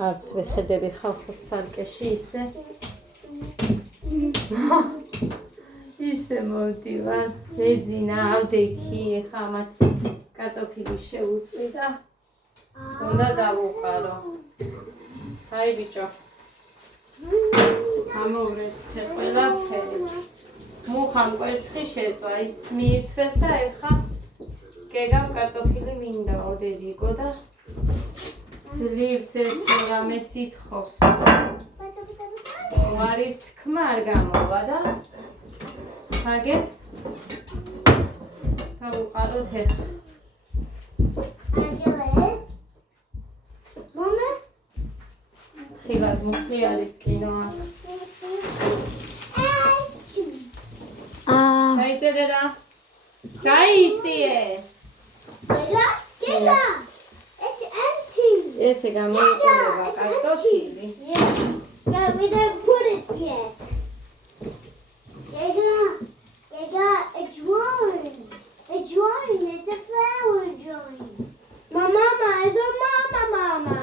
არც ვეხედები ხალხოს სარკეში ისე მოვდივარ. ვეძინა, ავდექი, ეხა მათ კარტოფილი შეუწვიდა. უნდა დავუყარო. აი ბიჭო. ამოვრეცხე ყველაფერი. მუხამ კვერცხი შეწვა, ის მიირთვეს და ეხა გეგამ კარტოფილი მინდა ოდერიგო და ძლივს ეს რამე სითხოს. არის თქმა არ გამოვა და აგე დავუყაროთ ეხლა. აგელეს მამა ხილად მუხლიარით კინოა. გაიწედე რა? გაიწიე? გედა it's empty. ესე გამოიყურება კარტოფილი. Yeah, we don't put it yet. Gega, it's drawing. It's drawing. It's a flower drawing. Mama, it's a mama.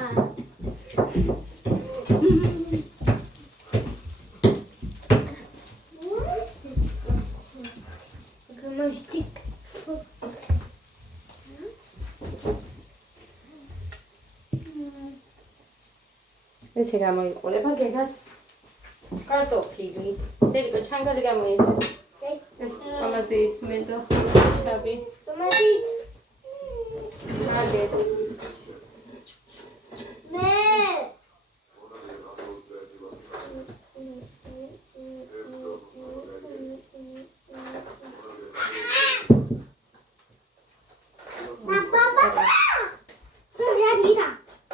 What is this? Look at my stick. ესე გამოიყურება გეგას კარტოფილი. დედიკო ჩანგალი გამოიყო. ეს ამაზე ისმენდო შაბი. Tomatoes. აგეთ. Me.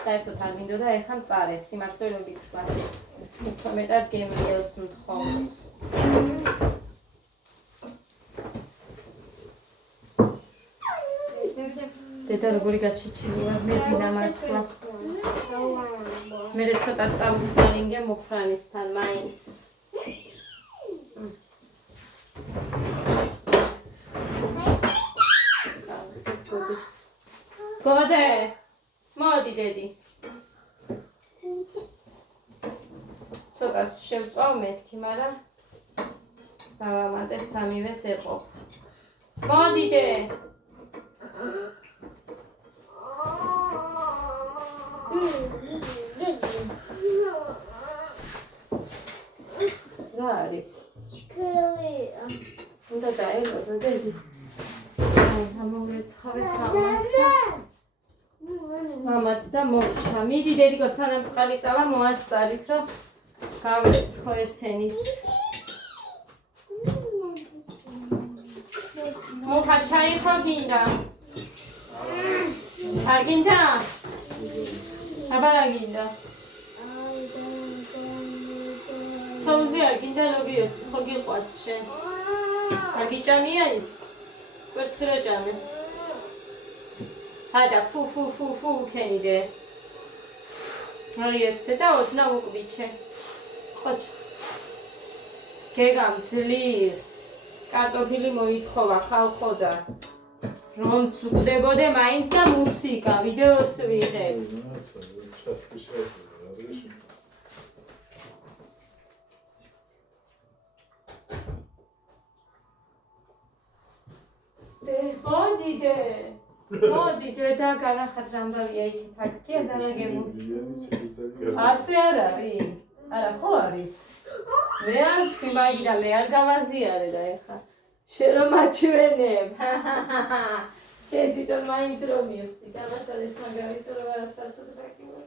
საერთოდ არ მინდოდა ეხლა მწარეს, სიმართლე რომ გითხრა. უფრო მეტად გემრიელს მთხოვს. დედა როგორი გაჩიჩილია, მეძინა მართლა. მე ცოტა წავუსწრინგე მუხრანისთან მაინც. ეს გოდის. გოდე მოდი დედი. ცოტას შევწვავ მეთქი, მაგრამ დავამატე სამივეს ეყო. მოდი დე. რა არის? Chikaleya. უნდა დაელოდო დედი. აი, ამოვეცხავე ხამას. მამაც და მორჩა. მიდი დედიკო სანამ წყალი წავა მოასწარით რომ გავეცხო ესენიც. მუხა ჩაი ხო გინდა? არ გინდა? აბა რა გინდა? სოუზი არ გინდა ლობიოს, ხო გიყვარს შენ? არ გიჭამია ის? კვერცხი რა ჭამე? Hada fu kenide. Mariese da odna uqviche. Qoch. Gegam ძლივს. კარტოფილი მოითხოვა ხალხო და რომც უყდებოდე მაინც და მუსიკა, ვიდეოს ვიღებ. მოდიდე. მოდიდე და განახათ რამბავია იქით აქ დანაგებო. ასე არ არის? არა ხო არის? მე არ ვთქვი და მე არ გავაზიარე და ეხა შენ რომ აჩვენებ. შედიდო მაინც რომ მივხვდი და მასალეს მაგავისო რომ არასაცოდ დაკივა.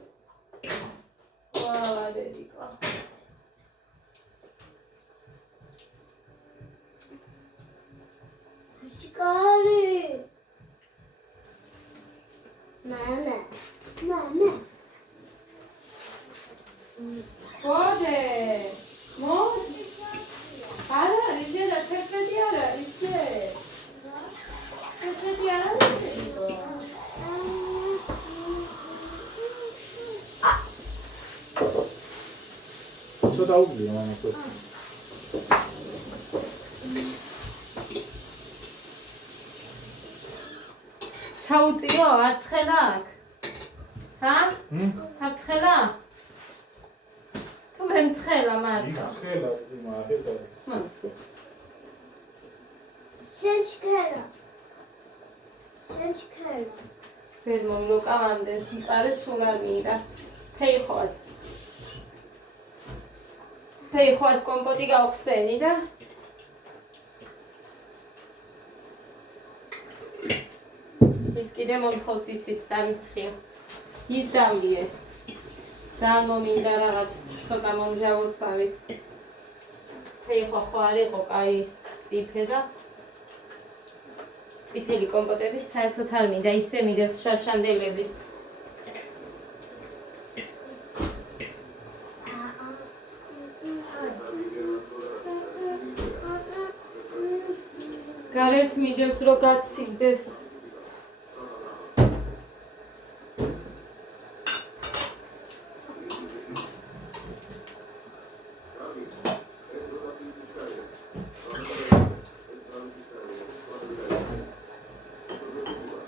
ვალა დედიკო. Chikale. Mama. Gode. Modi. Ara, rijera tepedi ara, ije. Tepedi ara dediko. Co dałby, mama to? ჩაუწიო არცხელა აქ? ჰა? არცხელა? გამარტო. ცხელა იმაჰება. მართლა. Senchkera. ვერ მომლოკავანდეს, მწარე სულ არ მინდა. ფეიხვას კომპოტი გავხსენი და ის კიდე მომთხოვს ისიც დამისხია. ის დამიე. ძალიან მომინდა რაღაც ცოტა მომჟავოსავით. ფეიხვა ხო არ იყო კაი ის წიფე და წიფელი კომპოტები საერთოდ არ მინდა, ისე მიდევს შარშანდებიც. გარეთ მიდევს რო გაცივდეს.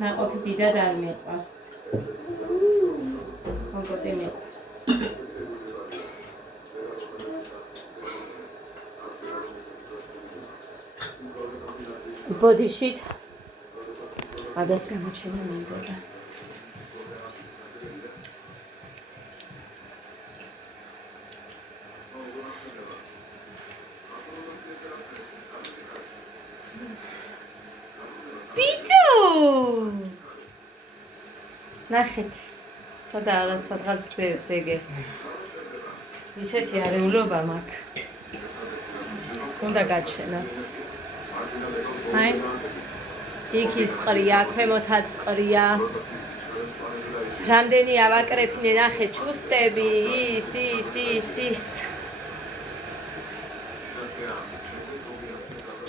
ნაყოფი დიდად არ მეყვარს. კომპოტი მეყვარს. ბოდიშით ადას გამოჩენა მინდოდა. ნახეთ, სადღაც დევს ეგე. ისეთი არეულობა მაქვს. უნდა გაჩვენოთ. აი, იქ ის ყრია, ქვემოთაც ყრია. რამდენი ავაკრეფინე ნახეთ, ჩუსტები, ის.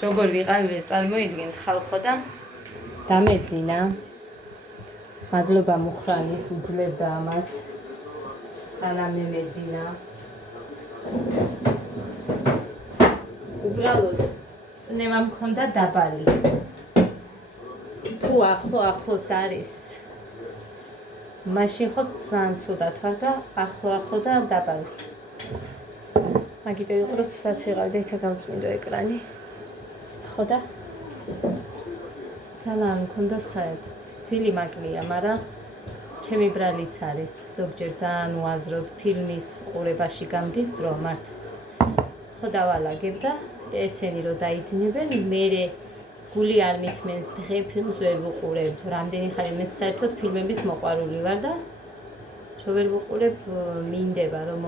როგორ ვიყავი წარმოიდგენთ ხალხო და დამეძინა. მადლობა მუხრანის უძლებდა ამათ. სანამ მეძინა. უბრალოდ წნევა მქონდა დაბალი. თუ ახლოს არის. მაშინ ხო ძალიან ცუდად ვარ და ახლო და დაბალი. მაგიტო იყო რომ ცუდად ვიყავი და ისა გავწმინდო ეკრანი. ხო და ძალიან მქონდა საერთოდ. ძილი მაკლია, მაგრამ ჩემი ბრალიც არის ზოგჯერ ძალიან უაზროდ ფილმის ყურებაში გამდის დრო მართ. ხო დავალაგებ და ესენი რო დაიძინებენ, მე გული არ მithმენს, დღე ფილმს ვერ ვუყურებ. რამდენი ხანი მე საერთოდ ფილმების მოყვარული ვარ და რო ვერ ვუყურებ, მინდება რომ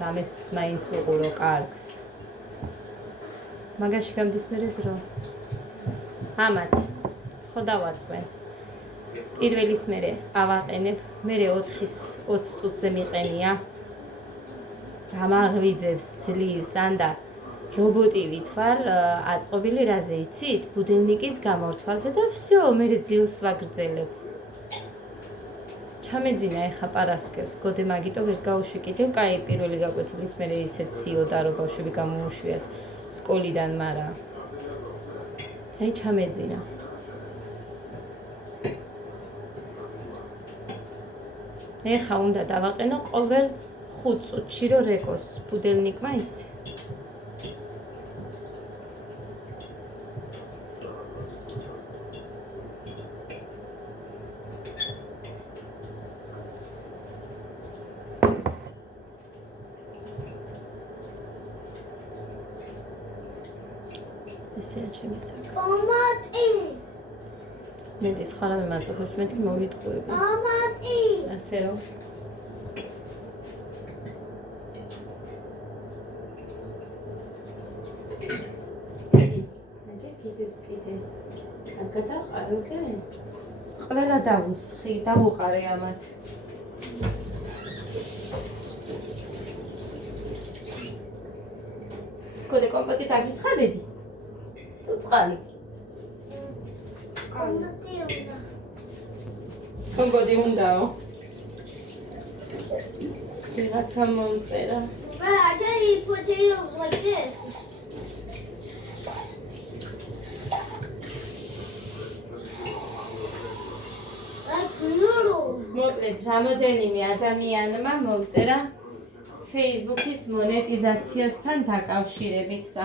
რამეს მაინც ვუყურო კარგს. მაგაში გამდის მე დრო. ამათ ხო დავაწვენ. პირველის მე ავაყენებ, მე 20 წუთზე მიყენია. დამაღვიძებს ძლივს, ანდა რობოტივით ვარ აწყობილი რაზე იცით? ბუდელნიკის გამორთვაზე და всё, მე ძილს ვაგრძელებ. ჩამეძინა ეხა პარასკევს, გოდე მაგიტო ვერ გავუშვი კიდევ, კაი პირველი გაკვეთილის მე ისეთ ციოდა რომ ბავშვები გამოუშვიათ სკოლიდან, მაგრამ აი ჩამეძინა. ეხა უნდა დავაყენო ყოველ 5 წუთში რო რეკოს ბუდელნიკმა ისე. ესეა ჩემი საქმე. Tomati. მე ის ხარავე მაწუხებს, მე თქი მოვიტყუები. Tomati. ასე რომ კიდე გადაყაროთ. ყველა დავუსხი, დავუყარე ამათ. კოლე კომპოტი დაგისხადედი. თუ წყალი. კომპოტი უნდაო. ვიღაცა მომწერა. Well, I tell you potatoes like this. Like noodles. მოკლედ, რამოდენიმე ადამიანმა მომწერა Facebook-ის მონეტიზაციასთან დაკავშირებით და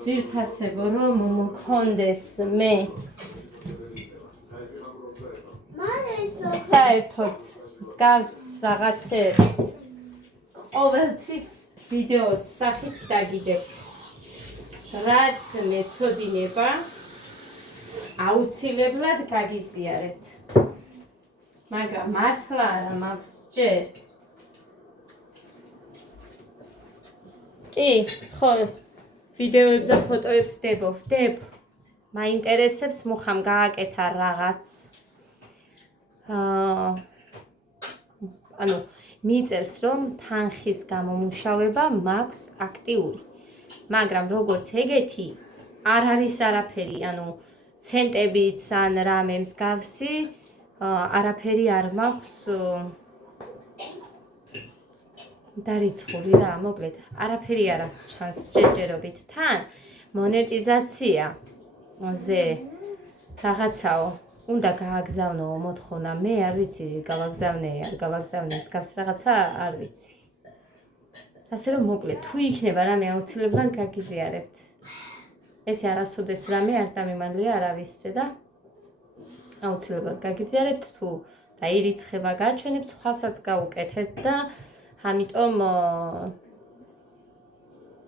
ძვირფასებო რომ მქონდეს მე საერთოდ მსგავს რაღაცებს ყოველთვის ვიდეოს სახით დაგიდებთ რაც მეცოდინება აუცილებლად გაგიზიარებთ მაგრამ მართლა არა მაქვს ჯერ კი ხო ვიდეოებს და ფოტოებს ვდებ მაინტერესებს მუხამ გააკეთა რაღაც ანუ მიწერს რომ თანხის გამომუშავება მაქვს აქტიური მაგრამ როგორც ეგეთი არ არის არაფერი ანუ ცენტებიც ან რამე მსგავსი არაფერი არ მაქვს დარიცხული რა მოკლედ არაფერი არას ჩანს ჯერჯერობით თან მონეტიზაციაზე რაღაცაო უნდა გააგზავნო მოთხოვნა მე არ ვიცი გავაგზავნე არ გავაგზავნე მსგავს რაღაცა არ ვიცი ასე რომ მოკლედ თუ იქნება რამე აუცილებლად გაგიზიარებთ ეს არასოდეს რამე არ დამიმანლია არავისზე და აუცილებლად გაგიზიარებთ თუ დაირიცხება გაჩვენებს სხვასაც გაუკეთეთ და ამიტომ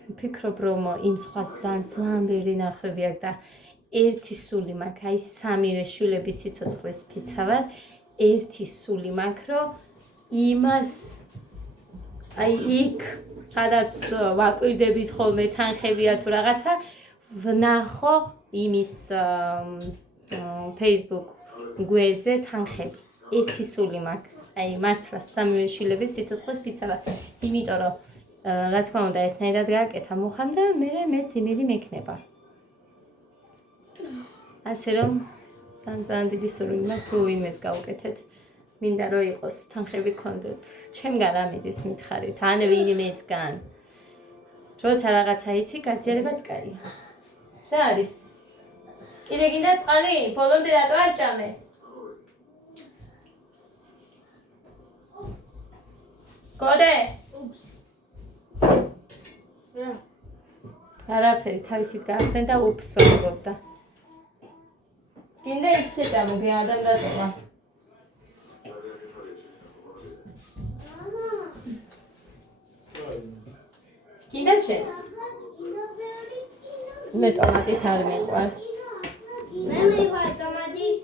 ვფიქრობ რომ იმ სხვას ძალიან ბევრი ნახვები აქვს და ერთი სული მაქვს აი სამივე შვილების სიცოცხლის ფიცა ვარ ერთი სული მაქვს რომ იმას აი იქ სადაც ვაკვირდებით ხოლმე თანხებია თუ რაღაცა ვნახო იმის Facebook გვერდზე თანხები ერთი სული მაქვს აი მართლა სამივე შვილების სიცოცხლის ფიცა ვარ იმიტომ რომ რა თქმა უნდა ერთნაირად გააკეთა მუხამ და მეც იმედი მექნება ასე რომ ძალიან დიდი სურვილი მაქვს თუ ვინმეს გაუკეთეთ მინდა რომ იყოს თანხები გქონდეთ ჩემგან ამიდის მითხარით ან ვინმესგან როცა რაღაცა იცი გაზიარებაც კაია რა არის კიდე გინდა წყალი ბოლომდე რატო არ ჭამე გოდე უps რა არაფერი თავისით გაახსენ და უპსო მოგობდა გინდა ის შეჭამო გეადამ დატოვა გინდა შენ მე ტომატით არ მიყვარს მე მიყვარს ტომატით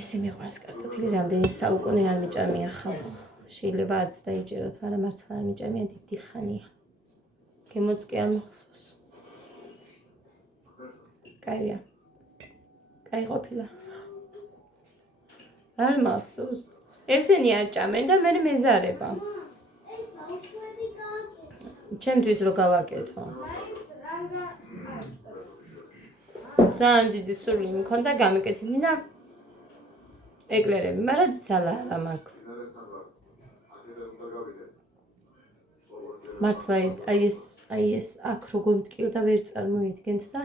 ესე მიყვარს კარტოფილი რამდენი საუკუნე არ მიჭამია ხალხ შეიძლება არც დაიჭეროთ მაგრამ მართლა არ მიჭამია დიდი ხანია გემოც კი არ მოხსოვს კაია კაი ყოფილა არ მახსოვს ესენი არ ჭამენ და მე მეზარება ჩემთვის რო გავაკეთო ძალიან დიდი სურვილი მქონდა გამეკეთებინა ეკლერები მაგრამ ძალა არ მაქვს მართლა აი ეს აქ როგორ მტკიოდა ვერ წარმოიდგენთ და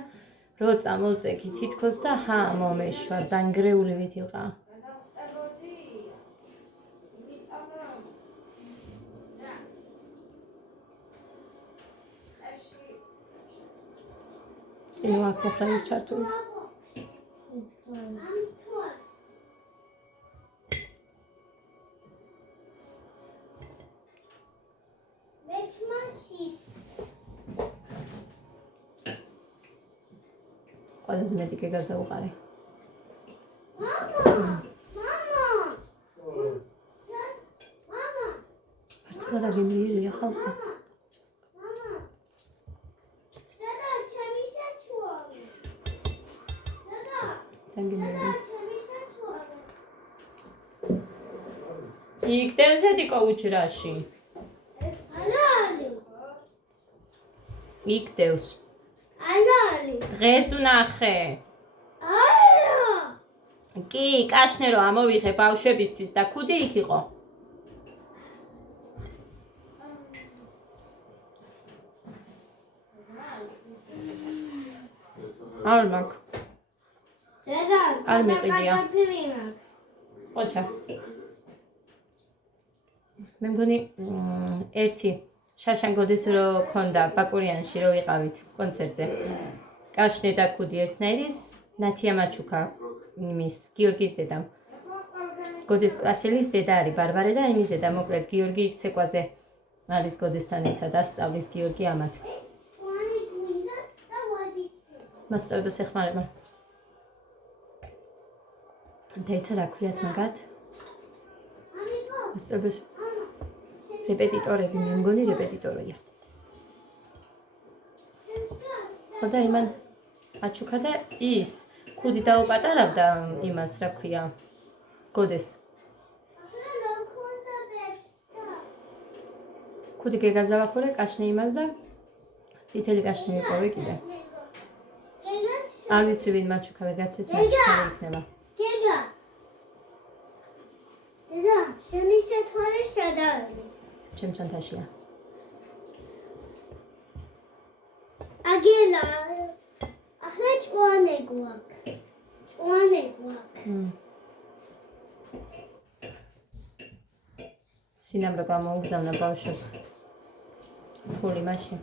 რო წამოვწექი თითქოს და მომეშვა დანგრეული ვიდიყა ინო აქ მოხდა ის ჩართული ყველაზე მეტი კეგაზე უყარე. მართლა დაგემრიელია ხალხი. იქ დევზედი კოუჩრაში. ეს ალალი. იქ დევს. ალალი. დღეს ვნახე. ალა. კი, კაშნე რო ამოვიღე ბავშვებისთვის და ქუდი იქ იყო. არ მაქვს. დედა, არ მეყიდია. კარტოფილი მაქვს. ოჩა. მე მგონი ერთი შარშან გოდეს რო ქონდა ბაკურიანში რო ვიყავით კონცერტზე. კაშნე და ქუდი ერთნაირის ნათია მაჩუკა იმის გიორგის დედამ. გოდეს კლასელის დედა არის ბარბარე და იმის დედა მოკლედ გიორგი იქცეკვაზე არის გოდესთან ერთად ასწავლის გიორგი ამათ. მასწავლებას ეხმარება. დაიცა რა ქვიათ მაგათ? მასწავლებს რეპეტიტორები, მე მგონი რეპეტიტორია. ხო და იმან აჩუქა და ის ქუდი დაუპატარავდა იმას, რა ქვია, გოდეს. ქუდი გეგაზავახურე კაშნე იმას და წითელი კაშნე მიყოვე კიდე. არ ვიცი ვინ მაჩუქა ვეგაცის მაჩუქა იქნება. გეგა. დედა, შენი სათვალე შედარი. ჩემ ჩანთაშია. აგელა. ახლა ჭუანე გვაქვს. ჭუანე გვაქვს. სინამდვილე გამოუგზავნა ბავშვებს. ფული მაშინ.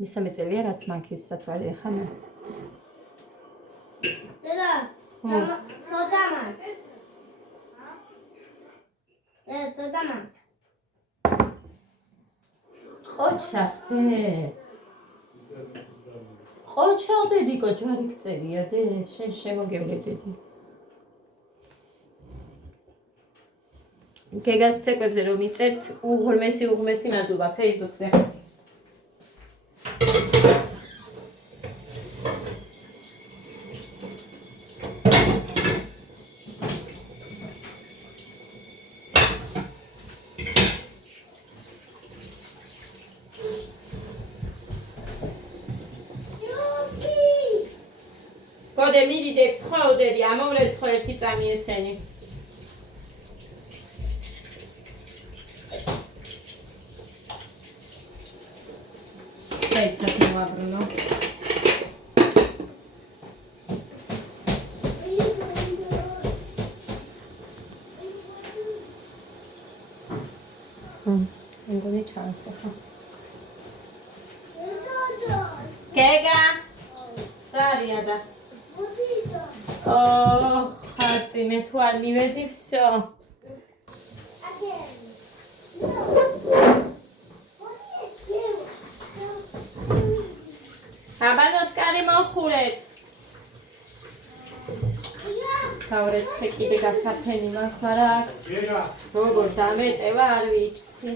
მისამე წელია რაც მაგის სათვალე ხანა. დედა, სოდა მაგ. სოდა მაგ. ხოჩახდე. ხოჩახდე დიკო ჯვარი გწერია დე შენ შემოგევლედედი. გეგას ცეკვებზე რომ იწერთ უღრმესი მადლობა Facebook-ზე. გოდე მიდიდებ თხოუდები ამოვლეცხო ერთი წამი ესენი. დაიცათ მოვაბრუნო. მეგონი ჩანს ახლა. გეგა. დარია და. ხაცი მე თუ არ მივედი всё. აბანოს კარი მოხურეთ. თავრეცხე კიდე გასაფენი მაქვს, მაგრამ როგორ დამეტევა არ ვიცი.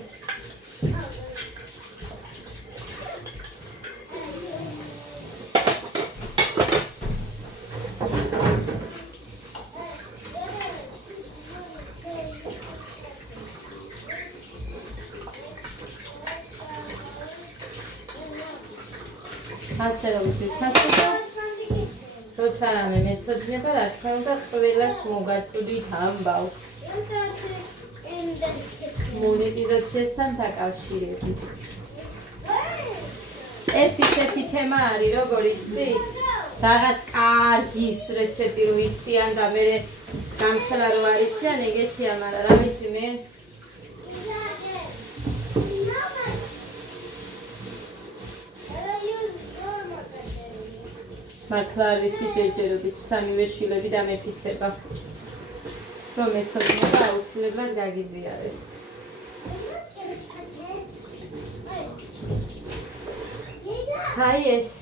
ასე რომ ვიფასებო. როცა რამე მეცოდინება, რა თქმა უნდა, ყველას მოგაწუდით ამბავს. მონეტიზაციასთან დაკავშირებით. ეს ისეთი თემა არის, როგორ იცი? რაღაც კარგის რეცეპტი რო იციან და მე გამხელა რო არ იციან, ეგეთია, მაგრამ რა ვიცი მე? მართლა არ ვიცი ჯერჯერობით სამივე შვილები დამეფიცება. რომ ეცოდინება აუცილებლად გაგიზიარებთ. აი ეს.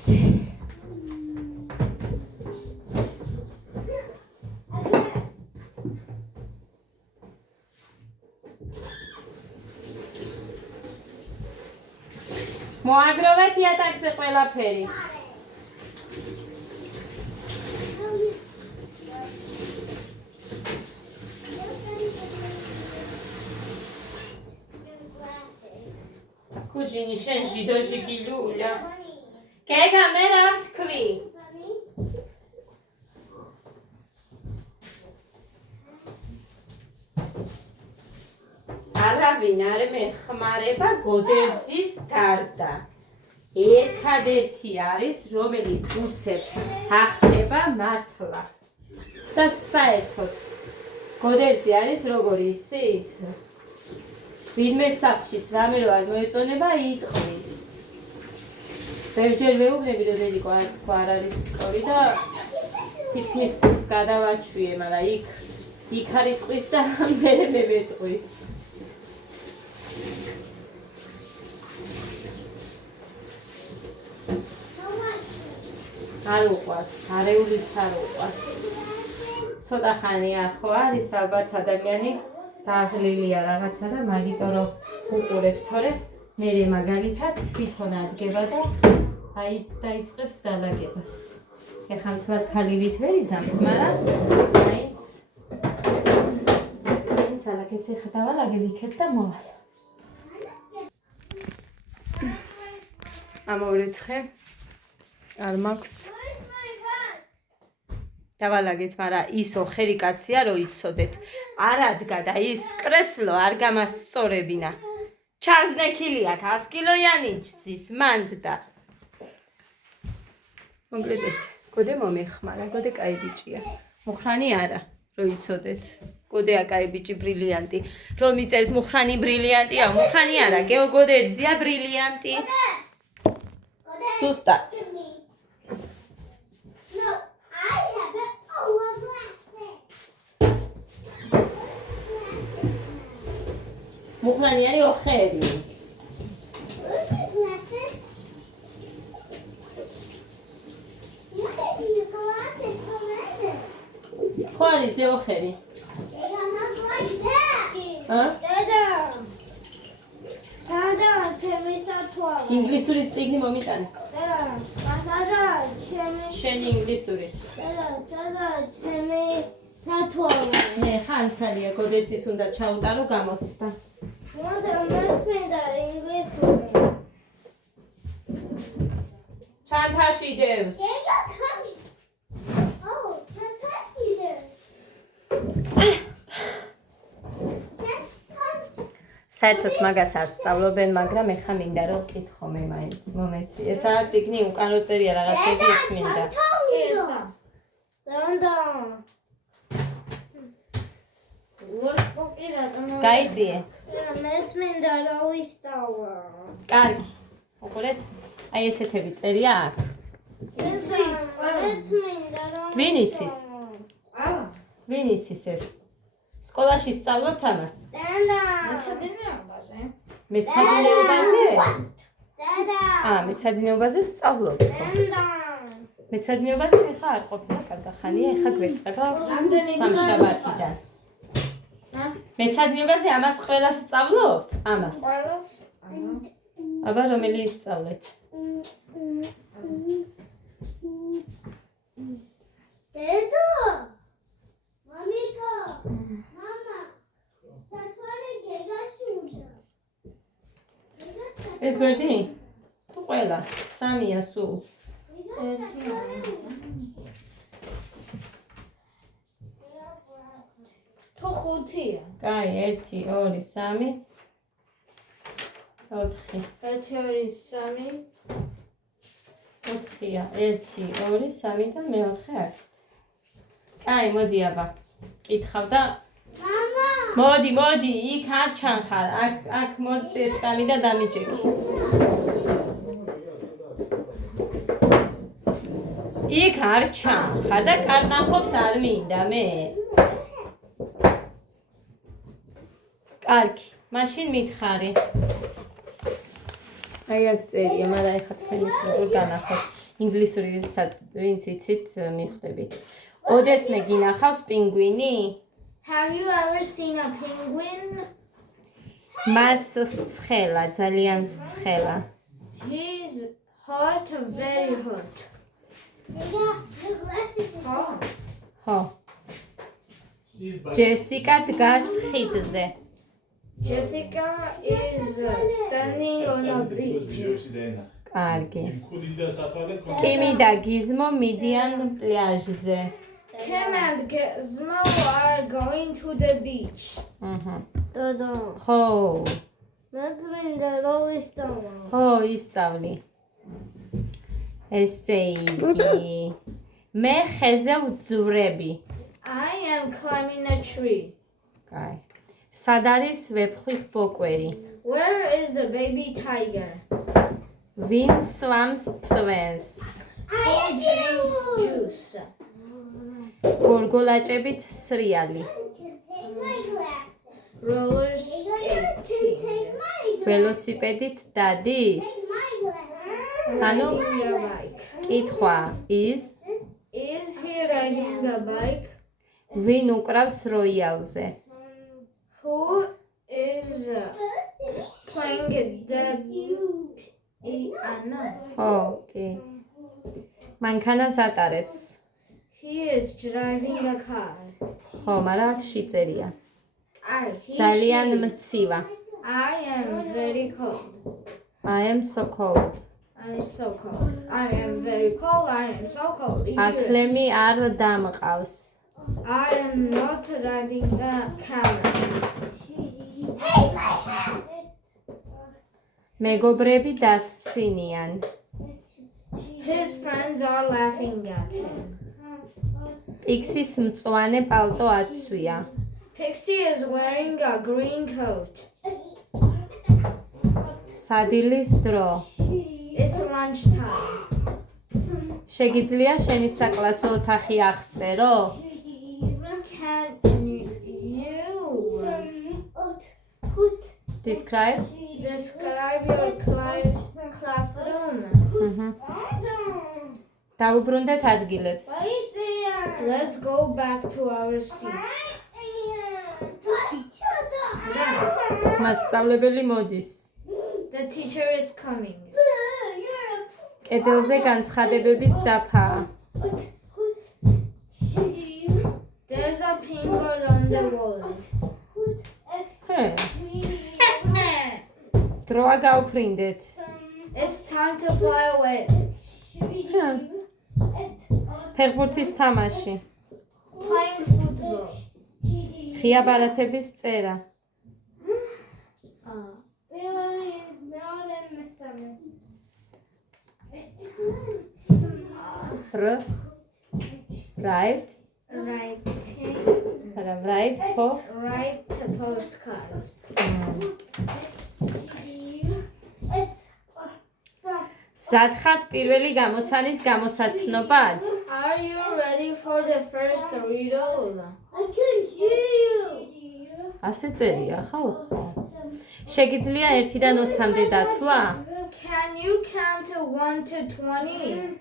მოაგროვეთ იატაკზე ყველაფერი. კუჯინი შენ ჟიდოში გილულა. გეგა მე რა ვთქვი? არავინ არ მეხმარება გოდერძის გარდა. ერთადერთი არის, რომელიც უცებ ახტება მართლა. და საერთოდ გოდერძი არის როგორი იცით? ვინმე სახლშიც რამე რო არ მოეწონება იტყვის. ბევრჯერ ვეუბნები რომ დედიკო არ არის სწორი და თითქმის გადავაჩვიე, მაგრამ იქ არ იტყვის და მე მეტყვის. არ უყვარს, არეულიც არ უყვარს. ცოტა ხანია ხო არის ალბათ ადამიანი დაღლილია რაღაცა და მაგიტომ რომ უყურებს, თორემ მე მაგალითად თვითონ ადგება და აი დაიწყებს დალაგებას. ეხლა თქვათ ქალივით ვერ იზამს, მაგრამ მაინც ალაგებს ეხა დავალაგებ იქეთ და მოვალ. ამოვრეცხე არ მაქვს დავალაგეთ, მაგრამ ისო ხერი კაცია რომ იცოდეთ. არ ადგა და ის კრესლო არ გამასწორებინა. ჩაზნექილი აქ 100 კილოიანი ძის მანდდა. მოკლედ ეს გოდე მომეხმარა, გოდე კაი ბიჭია. მუხრანი არა, რომ იცოდეთ. გოდეა კაი ბიჭი ბრილიანტი. რომ მიწერთ მუხრანი ბრილიანტია, მუხრანი არა, გეო გოდერძია ბრილიანტი. სუსტად. მუხრანი არის ოხერი. ხო არის დე ოხერი. ინგლისური წიგნი მომიტანი. შენი ინგლისური. მე ხანცალია გოდეძის უნდა ჩაუტარო გამოცდა. ჩანთაში დევს. საერთოდ მაგას არ სწავლობენ, მაგრამ ეხა მინდა რომ ვკითხო მე მაინც მომეცი. ესაა წიგნი უკან რო წერია რაღაცები ის მინდა. გაიწიე. მეც მინდა რომ ვისწავლო. კარგი. უყურეთ, აი ესეთები წერია აქ. მეც მინდა რომ ვინ იცის? ვინ იცის ეს? სკოლაში სწავლობთ ამას? მეცადინეობაზე. მეცადინეობაზე? დედა. მეცადინეობაზე ვსწავლობთ. მეცადინეობაზე ეხა არ ყოფილა კარგი ხანია, ეხა გვეწყება სამშაბათიდან. მეცადინეობაზე ამას ყველას სწავლობთ? ამას. ყველას? აბა რომელი ისწავლეთ? დედო. მამიკო. მამა. საქმე გეგაშუდა. ეს გვერდი? თუ ყველა, 3-ია სულ. თუ 5-ია. კაი, 1 2 3 4. 1 2 3 4-ია, 1 2 3 და მე-4 აქ. კაი, მოდი აბა. კითხავ და მამა. მოდი, იქ არ ჩანხარ. აქ მოდი ეს კამი და დამიჭირო. იქ არ ჩანხარ და კარნახობს არ მინდა მე. კარგი, მაშინ მითხარი. აი აქ წერია, მაგრამ ეხლა თქვენ ის როგორ განახოთ. ინგლისური ვინც იცით მიხვდებით. ოდესმე გინახავს პინგვინი? Have you ever seen a penguin? მას ცხელა, ძალიან ცხელა. He's hot, very hot. Yeah, the glasses are ხო. ჯესიკა დგას ხიდზე. Jessica is standing on a beach. კარგი. კიმი და გიზმო მიდიან პლაჟზე. Kim and Gizmo are going to the beach. Dada. ხო. მეც მინდა რომ ვისწავლო. ხო, ისწავლი. ესე იგი. მე ხეზე ვძვრები. I am climbing a tree. კაი. სად არის ვეფხვის ბოკვერი? Where is the baby tiger? ვინ სვამს წვენს? Who drinks juice? გორგოლაჭებით სრიალი. Roller skating. ველოსიპედით დადის? ანუ Riding a bike. კითხვა is Is he riding a bike? ვინ უკრავს როიალზე? Who is playing the piano? ხო, კი. მანქანას ატარებს. He is driving a car. ხო, მაგრამ აქ შიწერია. He, ძალიან she. მცივა. I am very cold. I am so cold. I'm so cold. I am very cold. I am so cold. აკლემი არ დამყავს. I am not riding a camera. მეგობრები დასცინიან. His friends are laughing at him. პიქსის მწვანე პალტო აცვია. Pixie is wearing a green coat. სადილის დრო. It's lunchtime. შეგიძლია შენი საკლასო ოთახი აღწერო? Can you Describe. describe your classroom? დავუბრუნდეთ ადგილებს. Let's go back to our seats. მასწავლებელი მოდის. The teacher is coming. კედელზე განცხადებების დაფაა. There's a penguin on the wall. დროა გავფრინდეთ. It's time to fly away. ფეხბურთის თამაში. Playing football. ღია ბარათების წერა. Right. Right for Write postcards. ზათხართ პირველი გამოცანის გამოსაცნობად? Are you ready for the first riddle? ასე წერია, ხო? შეგიძლია 1-დან 20-მდე დათვა? Can you count 1 to 20?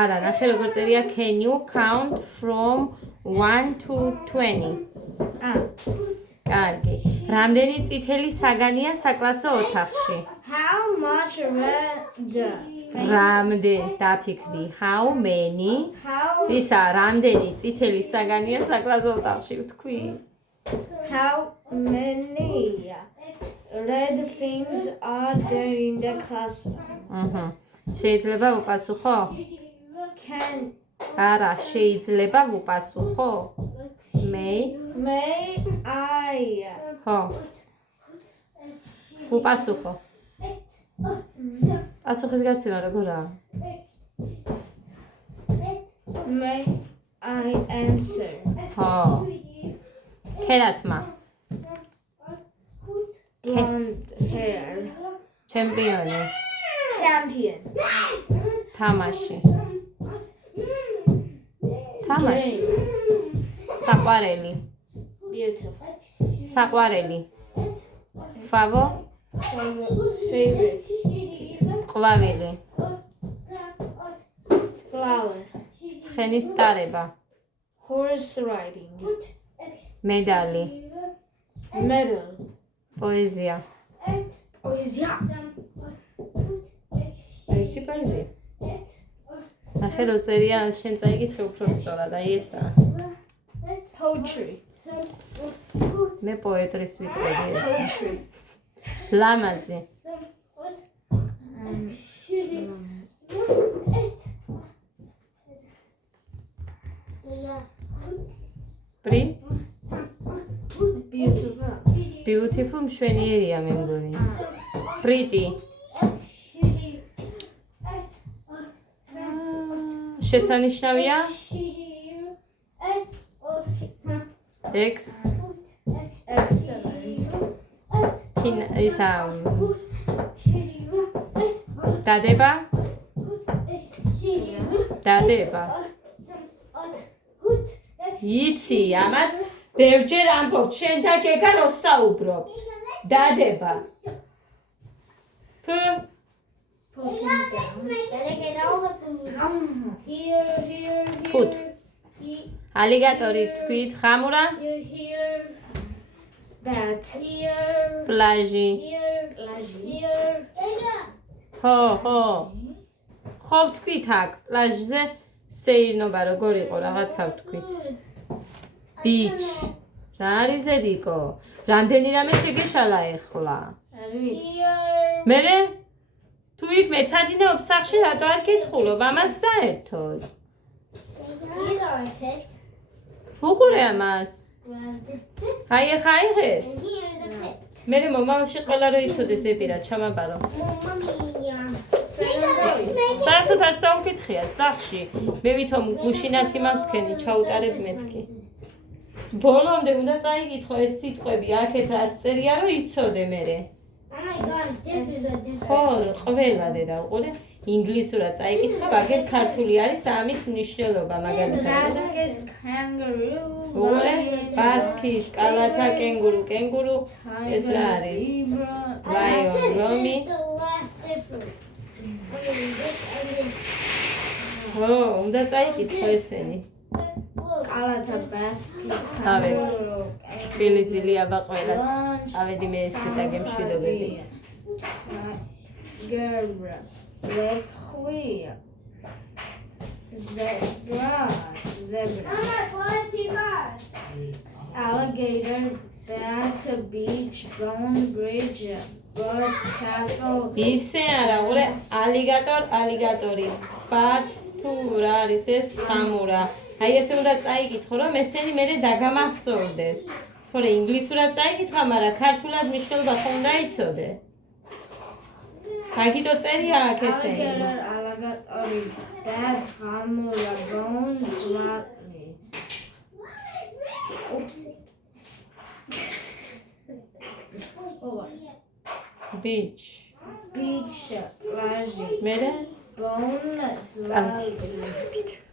არა, ნახე როგორ წერია can you count from 1 to 20? კარგი. რამდენი წითელი საგანია საკლასო ოთახში? How much red? რამდენი დაფიქრი? How many? How ისა, რამდენი წითელი საგანია საკლასო ოთახში ვთქვი? many red things are there in the classroom? შეიძლება ვუპასუხო? Can არა, შეიძლება ვუპასუხო? May I? ხო. ვუპასუხო. პასუხის გაცემა როგორაა? May I answer? ხო. ქერათმა. Blonde hair. ჩემპიონი. Champion. თამაში. თამაში. საყვარელი. Beautiful. საყვარელი. ფავო. Favorite. ყვავილი. Flower. ცხენის ტარება. Horse riding. მედალი. Medal. პოეზია. Poesia. იცი პოეზია? ნახე რო წერია, შენ წაიკითხე უფრო სწორად, აი ესაა. Poetry. მე პოეტრის ვიტყვი. Poetry. ლამაზი. Pri? Beautiful. Beautiful მშვენიერია მე მგონი. Pretty. შესანიშნავია? Excellent. ისა დადება იცი ამას ბევრჯერ ამბობ შენ და გეგა რო საუბრობ დადება Gotta get all the food. Here. Food. ალიგატორი თქვით ხამურა Here. Bat. Here. პლაჟი Here. ხო ხო თქვით აქ პლაჟზე სეირნობა როგორ იყო რაღაცა თქვით ბიჩ რა არის ზედიკო რამდენი რამე შეგეშალა ეხლა Here. მერე თუ იქ მეცადინეობ სახში რატო არ გითხულობ ამას საერთოდ These are pits. უყურე ამას Grab this pit. აი ახლა აიღეს And here's the pit. მერე მომავალში ყველა რო იცოდეს ეპირა ჩამაბარო Mommy. საერთოდ არ წაუკითხია სახში მე ვითომ გუშინაც იმას ვქენი ჩაუტარებ მეთქი ბოლომდე უნდა წაიკითხო ეს სიტყვები აქეთ რაც წერია რომ იცოდე მერე Oh my god, this is a different. ხო ყველა დედა უყურე ინგლისურად წაიკითხა მაგერ ქართული არის ამის მნიშვნელობა მაგალითად Basket, kangaroo, უყურე ბასკი კალათა კენგურუ ეს რა არის zebra, Lion, This Romy. is the last difference. Okay, this and this. ხო უნდა წაიკითხო ესენი Look. alata basket, Ave. kangaroo, ბილი ძილია ყველას lunch, ავედი მე ეს და გემშვიდობები tiger, lephui, zebra, alligator, bat, beach, bone, bridge, bird, castle, ისე არა უყურე ალიგატორი ბათ თუ რა არის ეს ხამურა აი ესე უნდა წაიკითხო რომ ესენი მერე დაგამახსოვდეს თორე ინგლისურად წაიკითხა მაგრამ ქართულად მნიშვნელობა ხო უნდა იცოდე აგიტო წერია აქ ესენი alligator, bat, hamura, bone, zlatni. Oops. beach Beach, plaży, მერე bone, zlatni.